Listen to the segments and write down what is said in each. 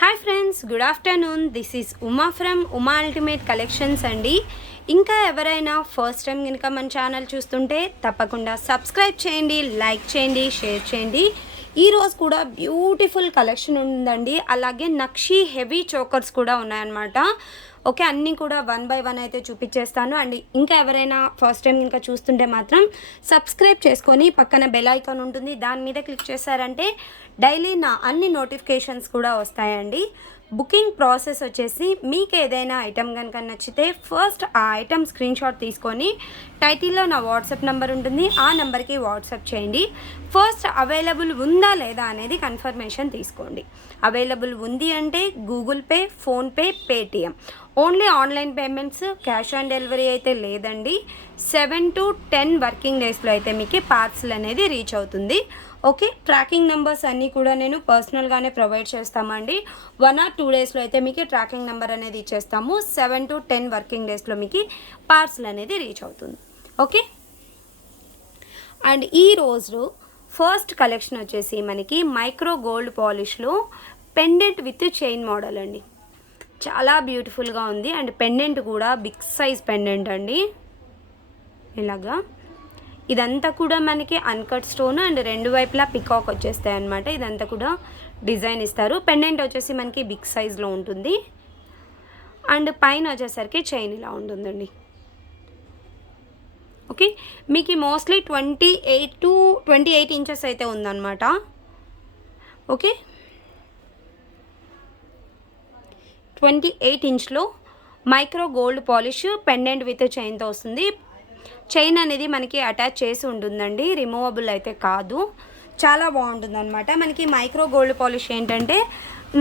Hi friends, good afternoon. This is Uma from Uma ultimate collections అండి. ఇంకా ఎవరైనా ఫస్ట్ టైం కనుక మన ఛానల్ చూస్తుంటే తప్పకుండా సబ్స్క్రైబ్ చేయండి, లైక్ చేయండి, షేర్ చేయండి. ఈరోజు కూడా బ్యూటిఫుల్ కలెక్షన్ ఉందండి. అలాగే నక్షి హెవీ చోకర్స్ కూడా ఉన్నాయన్నమాట. ఓకే, అన్నీ కూడా 1 by 1 అయితే చూపించేస్తాను. అండ్ ఇంకా ఎవరైనా ఫస్ట్ టైం ఇంకా చూస్తుంటే మాత్రం సబ్స్క్రైబ్ చేసుకొని పక్కన బెల్ ఐకాన్ ఉంటుంది, దాని మీద క్లిక్ చేశారంటే డైలీ నా అన్ని నోటిఫికేషన్స్ కూడా వస్తాయండి. బుకింగ్ ప్రాసెస్ వచ్చేసి మీకు ఏదైనా ఐటెం కనుక నచ్చితే ఫస్ట్ ఆ ఐటెం స్క్రీన్ షాట్ తీసుకొని టైటిల్లో నా వాట్సాప్ నెంబర్ ఉంటుంది, ఆ నెంబర్కి వాట్సాప్ చేయండి. ఫస్ట్ అవైలబుల్ ఉందా లేదా అనేది కన్ఫర్మేషన్ తీసుకోండి. అవైలబుల్ ఉంది అంటే Google pay, PhonePe, Paytm, only online payments. Cash on delivery అయితే లేదండి. 7 to 10 వర్కింగ్ డేస్లో అయితే మీకు పార్సల్ అనేది రీచ్ అవుతుంది. ఓకే, ట్రాకింగ్ నెంబర్స్ అన్నీ కూడా నేను పర్సనల్గానే ప్రొవైడ్ చేస్తామండి. 1 or 2 డేస్లో అయితే మీకు ట్రాకింగ్ నెంబర్ అనేది ఇచ్చేస్తాము. 7 to 10 వర్కింగ్ డేస్లో మీకు పార్సల్ అనేది రీచ్ అవుతుంది. ఓకే, అండ్ ఈరోజు ఫస్ట్ కలెక్షన్ వచ్చేసి మనకి మైక్రో గోల్డ్ పాలిష్లో పెండెంట్ విత్ చైన్ మోడల్ అండి. చాలా బ్యూటిఫుల్గా ఉంది. అండ్ పెండెంట్ కూడా బిగ్ సైజ్ పెండెంట్ అండి. ఇలాగా ఇదంతా కూడా మనకి అన్కట్ స్టోన్ అండ్ రెండు వైపులా పికాక్ వచ్చేస్తాయి అన్నమాట. ఇదంతా కూడా డిజైన్ ఇస్తారు. పెండెంట్ వచ్చేసి మనకి బిగ్ సైజ్లో ఉంటుంది. అండ్ పైన వచ్చేసరికి చైన్ ఇలా ఉంటుందండి. ఓకే, మీకు మోస్ట్లీ 28 to 28 ఇంచెస్ అయితే ఉందన్నమాట. ఓకే, 28 ఇంచ్లో micro gold polish pendant with చైన్తో వస్తుంది. చైన్ అనేది మనకి అటాచ్ చేసి ఉంటుందండి, రిమూవబుల్ అయితే కాదు. చాలా బాగుంటుంది అనమాట. మనకి మైక్రో గోల్డ్ పాలిష్ ఏంటంటే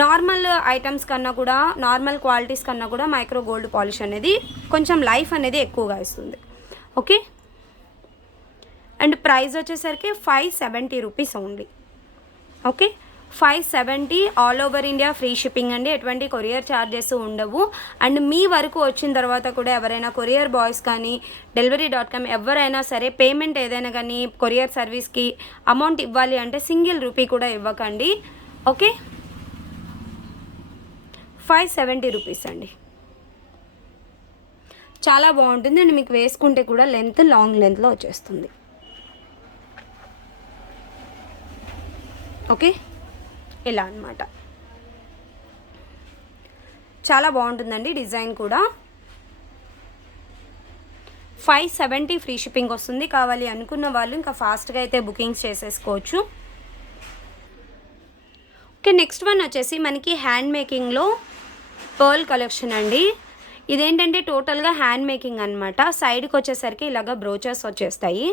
నార్మల్ ఐటమ్స్ కన్నా కూడా, నార్మల్ క్వాలిటీస్ కన్నా కూడా మైక్రో గోల్డ్ పాలిష్ అనేది కొంచెం లైఫ్ అనేది ఎక్కువగా ఇస్తుంది. ఓకే, అండ్ ప్రైస్ వచ్చేసరికి 570 rupees only. Okay, 570 all over India free shipping అండి. ఎటువంటి కొరియర్ ఛార్జెస్ ఉండవు. అండ్ మీ వరకు వచ్చిన తర్వాత కూడా ఎవరైనా కొరియర్ బాయ్స్ కానీ delivery.com ఎవరైనా సరే పేమెంట్ ఏదైనా కానీ కొరియర్ సర్వీస్కి అమౌంట్ ఇవ్వాలి అంటే సింగిల్ రూపీ కూడా ఇవ్వకండి. ఓకే, 570 రూపీస్ అండి. చాలా బాగుంటుంది. అండ్ మీకు వేసుకుంటే కూడా లెంత్ లాంగ్ లెంత్లో వచ్చేస్తుంది. ఓకే, ఇలా అన్నమాట. చాలా బాగుంటుందండి డిజైన్ కూడా. 570 ఫ్రీ షిప్పింగ్ వస్తుంది. కావాలి అనుకున్న వాళ్ళు ఇంకా ఫాస్ట్గా అయితే బుకింగ్స్ చేసేసుకోవచ్చు. ఓకే, నెక్స్ట్ వన్ వచ్చేసి మనకి హ్యాండ్ మేకింగ్లో పర్ల్ కలెక్షన్ అండి. ఇదేంటంటే టోటల్గా హ్యాండ్ మేకింగ్ అనమాట. సైడ్కి వచ్చేసరికి ఇలాగ బ్రోచర్స్ వచ్చేస్తాయి,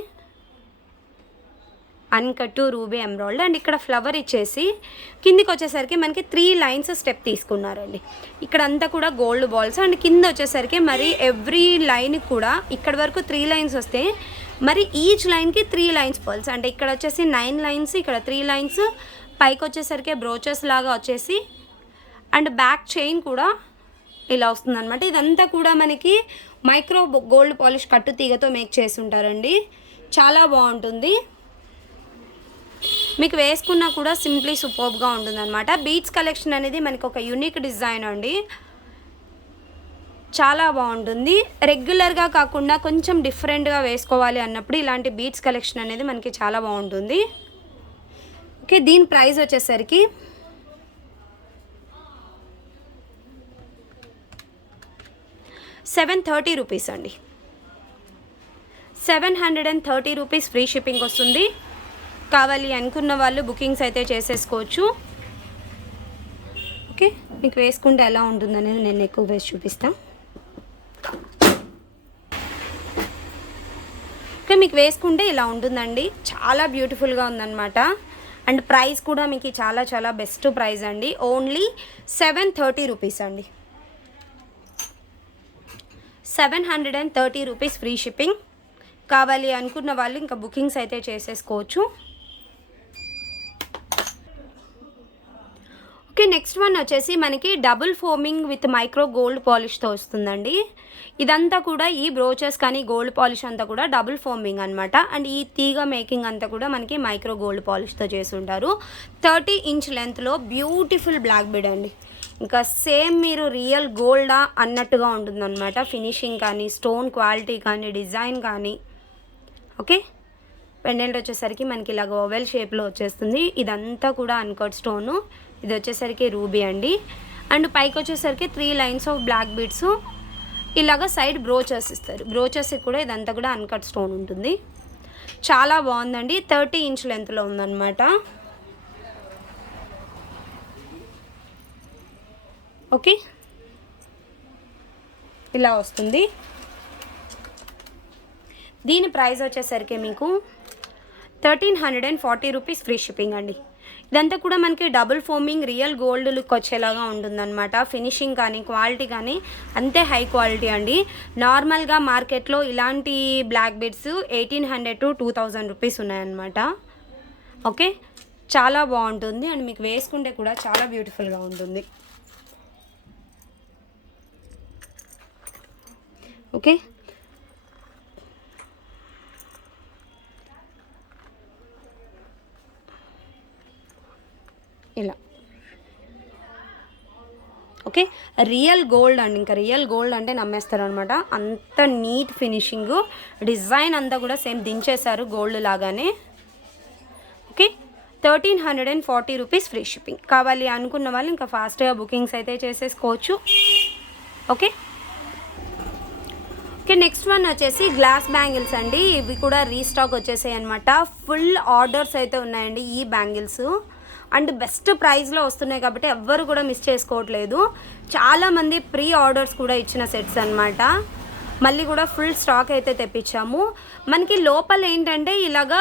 అన్కట్టు రూబీ ఎమరాల్డ్. అండ్ ఇక్కడ ఫ్లవర్ ఇచ్చేసి కిందికి వచ్చేసరికి మనకి 3 లైన్స్ స్టెప్ తీసుకున్నారండి. ఇక్కడ అంతా కూడా గోల్డ్ బాల్స్. అండ్ కింద వచ్చేసరికి మరి ఎవ్రీ లైన్ కూడా ఇక్కడ వరకు 3 లైన్స్ వస్తే మరి ఈచ్ లైన్కి 3 లైన్స్ పర్ల్స్. అంటే ఇక్కడ వచ్చేసి 9 లైన్స్, ఇక్కడ 3 లైన్స్, పైకి వచ్చేసరికి బ్రోచెస్ లాగా వచ్చేసి అండ్ బ్యాక్ చైన్ కూడా ఇలా వస్తుందన్నమాట. ఇదంతా కూడా మనకి మైక్రో గోల్డ్ పాలిష్ కట్టు తీగతో మేక్ చేసి ఉంటారండి. చాలా బాగుంటుంది. మీకు వేసుకున్నా కూడా సింప్లీ సూపర్బ్గా ఉంటుందన్నమాట. బీట్స్ కలెక్షన్ అనేది మనకి ఒక యూనిక్ డిజైన్ అండి. చాలా బాగుంటుంది. రెగ్యులర్గా కాకుండా కొంచెం డిఫరెంట్గా వేసుకోవాలి అన్నప్పుడు ఇలాంటి బీట్స్ కలెక్షన్ అనేది మనకి చాలా బాగుంటుంది. ఓకే, దీని ప్రైస్ వచ్చేసరికి 730 రూపీస్ అండి. 730 రూపీస్ ఫ్రీ షిప్పింగ్ వస్తుంది. కావాలి అనుకున్న వాళ్ళు బుకింగ్స్ అయితే చేసేసుకోవచ్చు. ఓకే, మీకు వేసుకుంటే ఎలా ఉంటుందనేది నేను ఎక్కువ వేసి చూపిస్తాను. ఓకే, మీకు వేసుకుంటే ఇలా ఉంటుందండి. చాలా బ్యూటిఫుల్గా ఉందన్నమాట. అండ్ ప్రైస్ కూడా మీకు చాలా చాలా బెస్ట్ ప్రైస్ అండి. ఓన్లీ 730 రూపీస్ అండి. 730 రూపీస్ ఫ్రీ షిప్పింగ్. కావాలి అనుకున్న వాళ్ళు ఇంకా బుకింగ్స్ అయితే చేసేసుకోవచ్చు. ఓకే, నెక్స్ట్ వన్ వచ్చేసి మనకి double forming with micro gold పాలిష్తో వస్తుందండి. ఇదంతా కూడా ఈ బ్రోచెస్ కానీ గోల్డ్ పాలిష్ అంతా కూడా డబుల్ ఫోమింగ్ అనమాట. అండ్ ఈ తీగ మేకింగ్ అంతా కూడా మనకి మైక్రో గోల్డ్ పాలిష్తో చేసి ఉంటారు. 30 ఇంచ్ లెంత్లో బ్యూటిఫుల్ బ్లాక్ బీడ్ అండి. ఇంకా సేమ్ మీరు రియల్ గోల్డా అన్నట్టుగా ఉంటుందన్నమాట. ఫినిషింగ్ కానీ, స్టోన్ క్వాలిటీ కానీ, డిజైన్ కానీ. ఓకే, పెండెంట్ వచ్చేసరికి మనకి ఇలాగ ఓవెల్ షేప్లో వచ్చేస్తుంది. ఇదంతా కూడా అన్కట్ స్టోను. ఇది వచ్చేసరికి రూబీ అండి. అండ్ పైకి వచ్చేసరికి 3 లైన్స్ ఆఫ్ బ్లాక్ బీడ్స్. ఇలాగ సైడ్ బ్రోచెస్ ఇస్తారు. బ్రోచెస్కి కూడా ఇదంతా కూడా అన్కట్ స్టోన్ ఉంటుంది. చాలా బాగుందండి. 30 ఇంచ్ లెంత్లో ఉందన్నమాట. ఓకే, ఇలా వస్తుంది. దీని ప్రైస్ వచ్చేసరికి మీకు 1340 రూపీస్ ఫ్రీ షిప్పింగ్ అండి. ఇదంతా కూడా మనకి double foaming real gold look వచ్చేలాగా ఉంటుందన్నమాట. ఫినిషింగ్ కానీ, క్వాలిటీ కానీ అంతే హై క్వాలిటీ అండి. నార్మల్గా మార్కెట్లో ఇలాంటి బ్లాక్ బీడ్స్ 1800 to 2000 రూపీస్ ఉన్నాయన్నమాట. ఓకే, చాలా బాగుంటుంది అండ్ మీకు వేసుకుంటే కూడా చాలా బ్యూటిఫుల్గా ఉంటుంది. ఓకే, ఇలా ఓకే, రియల్ గోల్డ్ అండి. ఇంకా రియల్ గోల్డ్ అంటే నమ్మేస్తారు అనమాట. అంత నీట్ ఫినిషింగ్, డిజైన్ అంతా కూడా సేమ్ దించేశారు గోల్డ్ లాగానే. Okay, 1340 rupees free shipping. కావాలి అనుకున్న వాళ్ళు ఇంకా ఫాస్ట్గా బుకింగ్స్ అయితే చేసేసుకోవచ్చు. ఓకే ఓకే, నెక్స్ట్ వన్ వచ్చేసి గ్లాస్ బ్యాంగిల్స్ అండి. ఇవి కూడా రీస్టాక్ వచ్చేసాయి అనమాట. ఫుల్ ఆర్డర్స్ అయితే ఉన్నాయండి ఈ బ్యాంగిల్స్. అండ్ బెస్ట్ ప్రైస్లో వస్తున్నాయి కాబట్టి ఎవ్వరు కూడా మిస్ చేసుకోవట్లేదు. చాలామంది ప్రీ ఆర్డర్స్ కూడా ఇచ్చిన సెట్స్ అనమాట. మళ్ళీ కూడా ఫుల్ స్టాక్ అయితే తెప్పించాము. మనకి లోపల ఏంటంటే ఇలాగా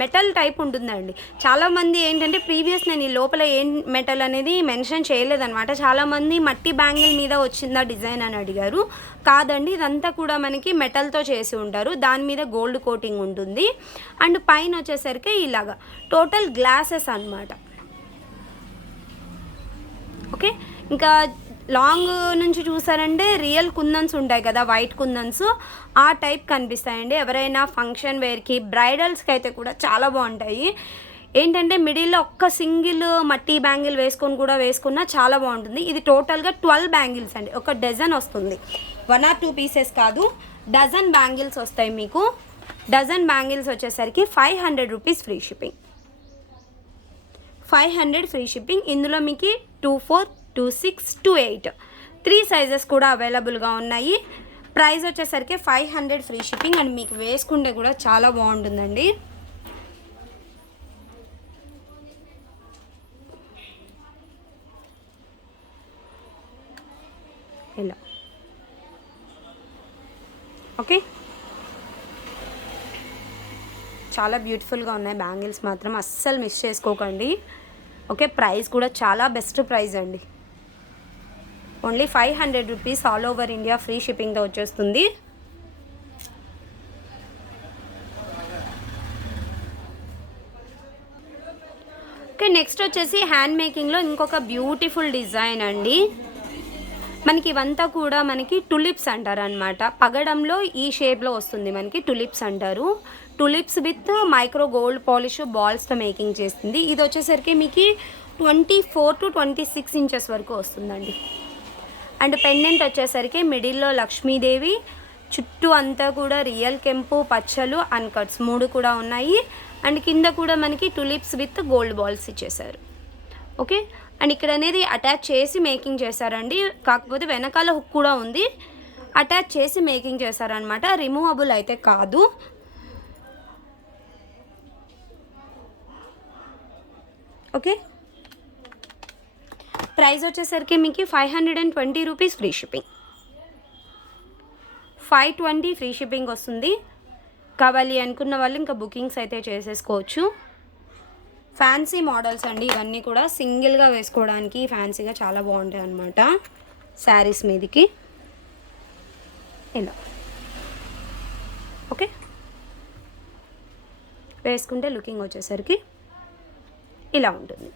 మెటల్ టైప్ ఉంటుందండి. చాలామంది ఏంటంటే ప్రీవియస్ నేను ఈ లోపల ఏం మెటల్ అనేది మెన్షన్ చేయలేదన్నమాట. చాలామంది మట్టి బ్యాంగిల్ మీద వచ్చిందా డిజైన్ అని అడిగారు. కాదండి, ఇదంతా కూడా మనకి మెటల్తో చేసి ఉంటారు. దాని మీద గోల్డ్ కోటింగ్ ఉంటుంది. అండ్ పైన వచ్చేసరికి ఇలాగా టోటల్ గ్లాసెస్ అన్నమాట. ఓకే, ఇంకా లాంగ్ నుంచి చూసారంటే రియల్ కుందన్స్ ఉంటాయి కదా, వైట్ కుందన్స్, ఆ టైప్ కనిపిస్తాయండి. ఎవరైనా ఫంక్షన్ వేర్కి, బ్రైడల్స్కి అయితే కూడా చాలా బాగుంటాయి. ఏంటంటే మిడిల్లో ఒక్క సింగిల్ మట్టి బ్యాంగిల్ వేసుకొని కూడా వేసుకున్నా చాలా బాగుంటుంది. ఇది టోటల్గా 12 బ్యాంగిల్స్ అండి. ఒక డజన్ వస్తుంది, 1 or 2 పీసెస్ కాదు, డజన్ బ్యాంగిల్స్ వస్తాయి మీకు. డజన్ బ్యాంగిల్స్ వచ్చేసరికి 500 rupees free shipping. 500 free shipping. ఇందులో మీకు 2, 4, 2, 6, 2, 8 3 సైజెస్ కూడా అవైలబుల్గా ఉన్నాయి. ప్రైస్ వచ్చేసరికి 500 ఫ్రీ షిప్పింగ్. అండ్ మీకు వేసుకుంటే కూడా చాలా బాగుంటుందండి. ఇలా ఓకే, చాలా బ్యూటిఫుల్గా ఉన్నాయి బ్యాంగిల్స్ మాత్రం, అస్సలు మిస్ చేసుకోకండి. ఓకే, ప్రైస్ కూడా చాలా బెస్ట్ ప్రైస్ అండి. Only 500 rupees all over India free షిప్పింగ్తో వచ్చేస్తుంది. ఓకే, నెక్స్ట్ వచ్చేసి హ్యాండ్ మేకింగ్లో ఇంకొక బ్యూటిఫుల్ డిజైన్ అండి. మనకి ఇవంతా కూడా మనకి టులిప్స్ అంటారు అనమాట. పగడంలో ఈ షేప్లో వస్తుంది, మనకి టులిప్స్ అంటారు. Tulips with micro gold polish బాల్స్తో మేకింగ్ చేస్తుంది. ఇది వచ్చేసరికి మీకు 24 to 26 ఇంచెస్ వరకు వస్తుందండి. అండ్ పెండెంట్ వచ్చేసరికి మిడిల్లో లక్ష్మీదేవి, చుట్టూ అంతా కూడా రియల్ కెంపు, పచ్చలు, అన్కట్స్ 3 కూడా ఉన్నాయి. అండ్ కింద కూడా మనకి టులిప్స్ విత్ గోల్డ్ బాల్స్ ఇచ్చేసారు. ఓకే, అండ్ ఇక్కడ అనేది అటాచ్ చేసి మేకింగ్ చేశారండి. కాకపోతే వెనకాల హుక్ కూడా ఉంది, అటాచ్ చేసి మేకింగ్ చేశారనమాట. రిమూవబుల్ అయితే కాదు. ఓకే, ప్రైస్ వచ్చేసరికి మీకు 520 rupees free shipping. 520 free shipping వస్తుంది. కావాలి అనుకున్న వాళ్ళు ఇంకా బుకింగ్స్ అయితే చేసేసుకోవచ్చు. ఫ్యాన్సీ మోడల్స్ అండి ఇవన్నీ కూడా. సింగిల్గా వేసుకోవడానికి ఫ్యాన్సీగా చాలా బాగుంటాయి అన్నమాట శారీస్ మీదకి. ఇలా ఓకే, వేసుకుంటే లుకింగ్ వచ్చేసరికి ఇలా ఉంటుంది.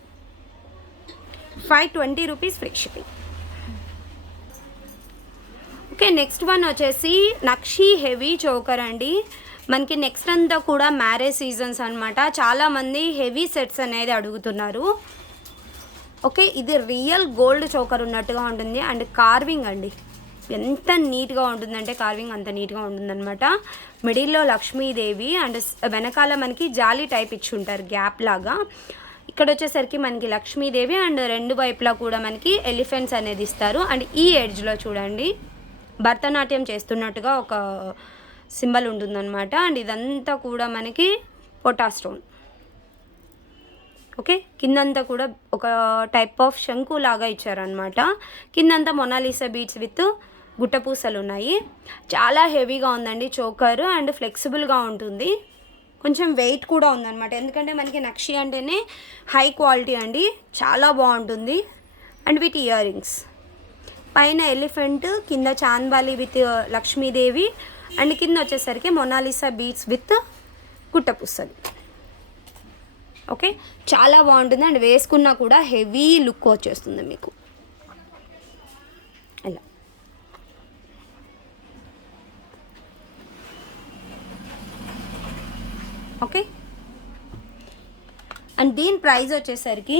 520 rupees free shipping. Okay, next one వచ్చేసి నక్షి హెవీ చోకర్ అండి. మనకి నెక్స్ట్ అంతా కూడా మ్యారేజ్ సీజన్స్ అనమాట. చాలామంది హెవీ సెట్స్ అనేది అడుగుతున్నారు. ఓకే, ఇది రియల్ గోల్డ్ చోకర్ ఉన్నట్టుగా ఉంటుంది. అండ్ కార్వింగ్ అండి ఎంత నీట్గా ఉంటుందంటే కార్వింగ్ అంత నీట్గా ఉంటుందన్నమాట. మిడిల్లో లక్ష్మీదేవి అండ్ వెనకాల మనకి జాలీ టైప్ ఇచ్చి ఉంటారు గ్యాప్ లాగా. ఇక్కడ వచ్చేసరికి మనకి లక్ష్మీదేవి అండ్ రెండు వైపులా కూడా మనకి ఎలిఫెంట్స్ అనేది ఇస్తారు. అండ్ ఈ ఎడ్జ్లో చూడండి భరతనాట్యం చేస్తున్నట్టుగా ఒక సింబల్ ఉంటుందన్నమాట. అండ్ ఇదంతా కూడా మనకి పొటా స్టోన్. ఓకే, కిందంతా కూడా ఒక టైప్ ఆఫ్ శంకు లాగా ఇచ్చారనమాట. కిందంతా మొనాలిసా బీడ్స్ విత్ గుట్టపూసలు ఉన్నాయి. చాలా హెవీగా ఉందండి చోకర్ అండ్ ఫ్లెక్సిబుల్గా ఉంటుంది. కొంచెం వెయిట్ కూడా ఉందన్నమాట, ఎందుకంటే మనకి నక్షి అంటేనే హై క్వాలిటీ అండి, చాలా బాగుంటుంది. అండ్ విత్ ఇయర్ రింగ్స్, పైన ఎలిఫెంట్, కింద చాంద్బాలి విత్ లక్ష్మీదేవి అండ్ కింద వచ్చేసరికి మొనాలిసా బీడ్స్ విత్ గుట్టపూసలు. ఓకే, చాలా బాగుంటుంది. అండ్ వేసుకున్నా కూడా హెవీ లుక్ వచ్చేస్తుంది మీకు ఇలా. ఓకే, అండ్ దీని ప్రైస్ వచ్చేసరికి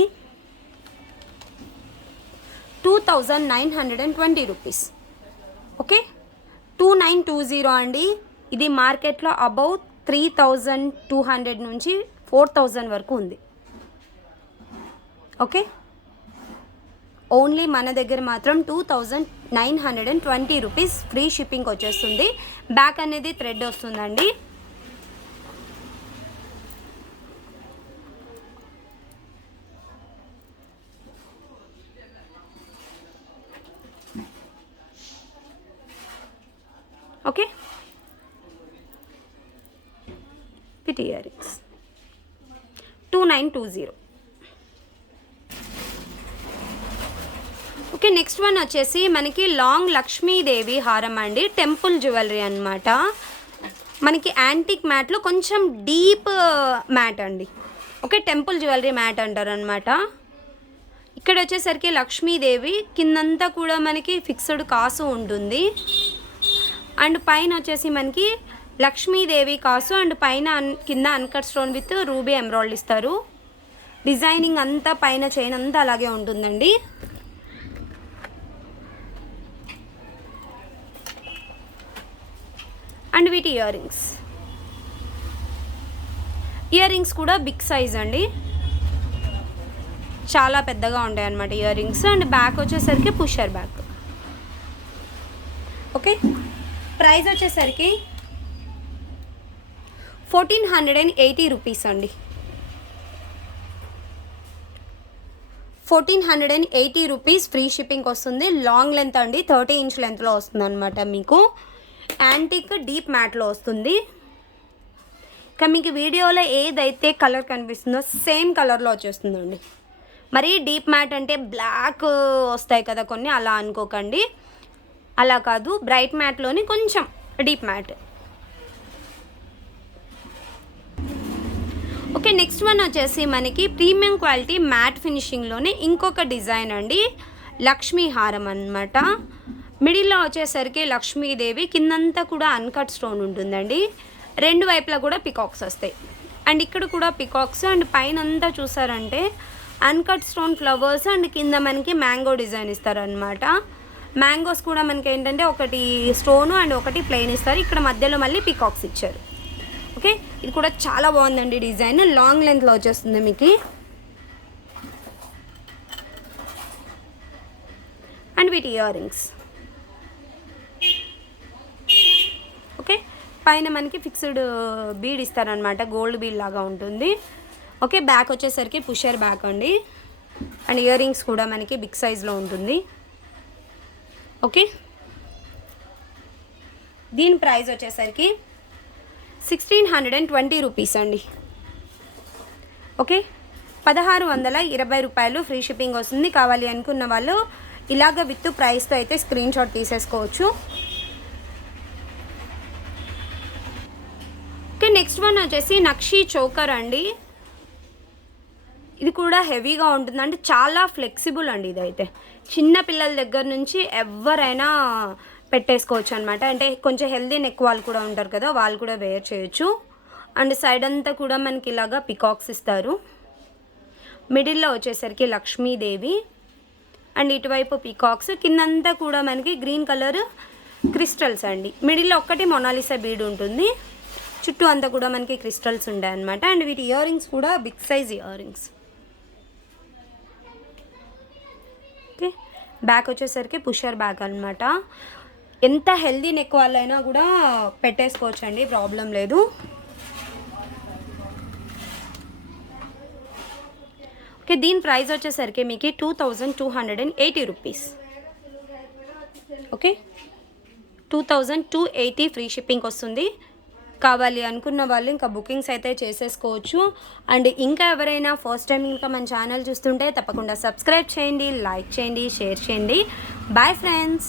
2920 రూపీస్. ఓకే, 2920 అండి. ఇది మార్కెట్లో అబౌట్ 3200 నుంచి 4000 వరకు ఉంది. ఓకే, ఓన్లీ మన దగ్గర మాత్రం 2920 రూపీస్ ఫ్రీ షిప్పింగ్ వచ్చేస్తుంది. బ్యాక్ అనేది థ్రెడ్ వస్తుందండి. Okay, with ear rings 2920. Okay, next one వచ్చేసి మనకి లాంగ్ లక్ష్మీదేవి హారం అండి, టెంపుల్ జ్యువెలరీ అనమాట. మనకి యాంటిక్ మ్యాట్లో కొంచెం డీప్ మ్యాట్ అండి. ఓకే, టెంపుల్ జ్యువెలరీ మ్యాట్ అంటారు అనమాట. ఇక్కడ వచ్చేసరికి లక్ష్మీదేవి, కిందంతా కూడా మనకి ఫిక్స్డ్ కాసు ఉంటుంది. అండ్ పైన వచ్చేసి మనకి లక్ష్మీదేవి కాసు అండ్ పైన కింద uncut stone with ruby emerald ఇస్తారు. డిజైనింగ్ అంతా పైన చైన్ అంతా అలాగే ఉంటుందండి. అండ్ వీటి ఇయర్ రింగ్స్, ఇయర్ రింగ్స్ కూడా బిగ్ సైజ్ అండి, చాలా పెద్దగా ఉంటాయి అన్నమాట ఇయర్ రింగ్స్. అండ్ బ్యాక్ వచ్చేసరికి పుషర్ బ్యాక్. ఓకే, ప్రైస్ వచ్చేసరికి 1480 రూపీస్ అండి. 1480 రూపీస్ ఫ్రీ షిప్పింగ్ వస్తుంది. లాంగ్ లెంత్ అండి, 30 ఇంచ్ లెంత్లో వస్తుంది అనమాట. మీకు యాంటిక్ డీప్ మ్యాట్లో వస్తుంది. ఇక మీకు వీడియోలో ఏదైతే కలర్ కనిపిస్తుందో సేమ్ కలర్లో వచ్చేస్తుందండి. మరి డీప్ మ్యాట్ అంటే బ్లాక్ వస్తాయి కదా కొన్ని, అలా అనుకోకండి, అలా కాదు. బ్రైట్ మ్యాట్లోని కొంచెం deep matte. Okay, next one వచ్చేసి మనకి ప్రీమియం క్వాలిటీ మ్యాట్ ఫినిషింగ్లోనే ఇంకొక డిజైన్ అండి, లక్ష్మీ హారం అన్నమాట. మిడిల్లో వచ్చేసరికి లక్ష్మీదేవి, కిందంతా కూడా అన్కట్ స్టోన్ ఉంటుందండి. రెండు వైపులా కూడా పికాక్స్ వస్తాయి. అండ్ ఇక్కడ కూడా పికాక్స్. అండ్ పైన అంతా చూసారంటే అన్కట్ స్టోన్ ఫ్లవర్స్ అండ్ కింద మనకి మ్యాంగో డిజైన్ ఇస్తారనమాట. మ్యాంగోస్ కూడా మనకి ఏంటంటే ఒకటి స్టోను అండ్ ఒకటి ప్లెయిన్ ఇస్తారు. ఇక్కడ మధ్యలో మళ్ళీ పికాక్స్ ఇచ్చారు. ఓకే, ఇది కూడా చాలా బాగుందండి డిజైన్, లాంగ్ లెంత్లో వచ్చేస్తుంది మీకు. అండ్ వీటి ఇయర్ రింగ్స్. ఓకే, పైన మనకి ఫిక్స్డ్ బీడ్ ఇస్తారనమాట, గోల్డ్ బీడ్ లాగా ఉంటుంది. ఓకే, బ్యాక్ వచ్చేసరికి పుషర్ బ్యాక్ అండి. అండ్ ఇయర్ రింగ్స్ కూడా మనకి బిగ్ సైజ్లో ఉంటుంది. ఓకే, దీని ప్రైస్ వచ్చేసరికి 1620 రూపీస్ అండి. ఓకే, 1620 రూపాయలు ఫ్రీ షిప్పింగ్ వస్తుంది. కావాలి అనుకున్న వాళ్ళు ఇలాగ విత్ ప్రైస్తో అయితే స్క్రీన్ షాట్ తీసేసుకోవచ్చు. ఓకే, నెక్స్ట్ వన్ వచ్చేసి నక్షి చోకర్ అండి. ఇది కూడా హెవీగా ఉంటుంది, అంటే చాలా ఫ్లెక్సిబుల్ అండి. ఇదైతే చిన్న పిల్లల దగ్గర నుంచి ఎవరైనా పెట్టేసుకోవచ్చు అనమాట. అంటే కొంచెం హెల్దీ నెక్ వాళ్ళు కూడా ఉంటారు కదా, వాళ్ళు కూడా వేర్ చేయొచ్చు. అండ్ సైడ్ అంతా కూడా మనకి ఇలాగా పికాక్స్ ఇస్తారు. మిడిల్లో వచ్చేసరికి లక్ష్మీదేవి అండ్ ఇటువైపు పీకాక్స్, కిందంతా కూడా మనకి గ్రీన్ కలర్ క్రిస్టల్స్ అండి. మిడిల్లో ఒక్కటి మొనాలిసా బీడ్ ఉంటుంది, చుట్టూ అంతా కూడా మనకి క్రిస్టల్స్ ఉంటాయి అన్నమాట. అండ్ వీటి ఇయర్ రింగ్స్ కూడా big size ear rings. Okay, back వచ్చేసరికి పుషర్ బ్యాగ్ అనమాట. ఎంత హెల్దీ నెక్ వాళ్ళైనా కూడా పెట్టేసుకోవచ్చు అండి, ప్రాబ్లం లేదు. ఓకే, దీని ప్రైస్ వచ్చేసరికి మీకు 2280 రూపీస్. ఓకే, 2280 ఫ్రీ షిప్పింగ్ వస్తుంది. కావాలి అనుకున్న వాళ్ళు ఇంకా బుకింగ్స్ అయితే చేసేసుకోవచ్చు. అండ్ ఇంకా ఎవరైనా ఫస్ట్ టైం ఇంకా మన ఛానల్ చూస్తుంటే తప్పకుండా సబ్స్క్రైబ్ చేయండి, లైక్ చేయండి, షేర్ చేయండి. Bye friends.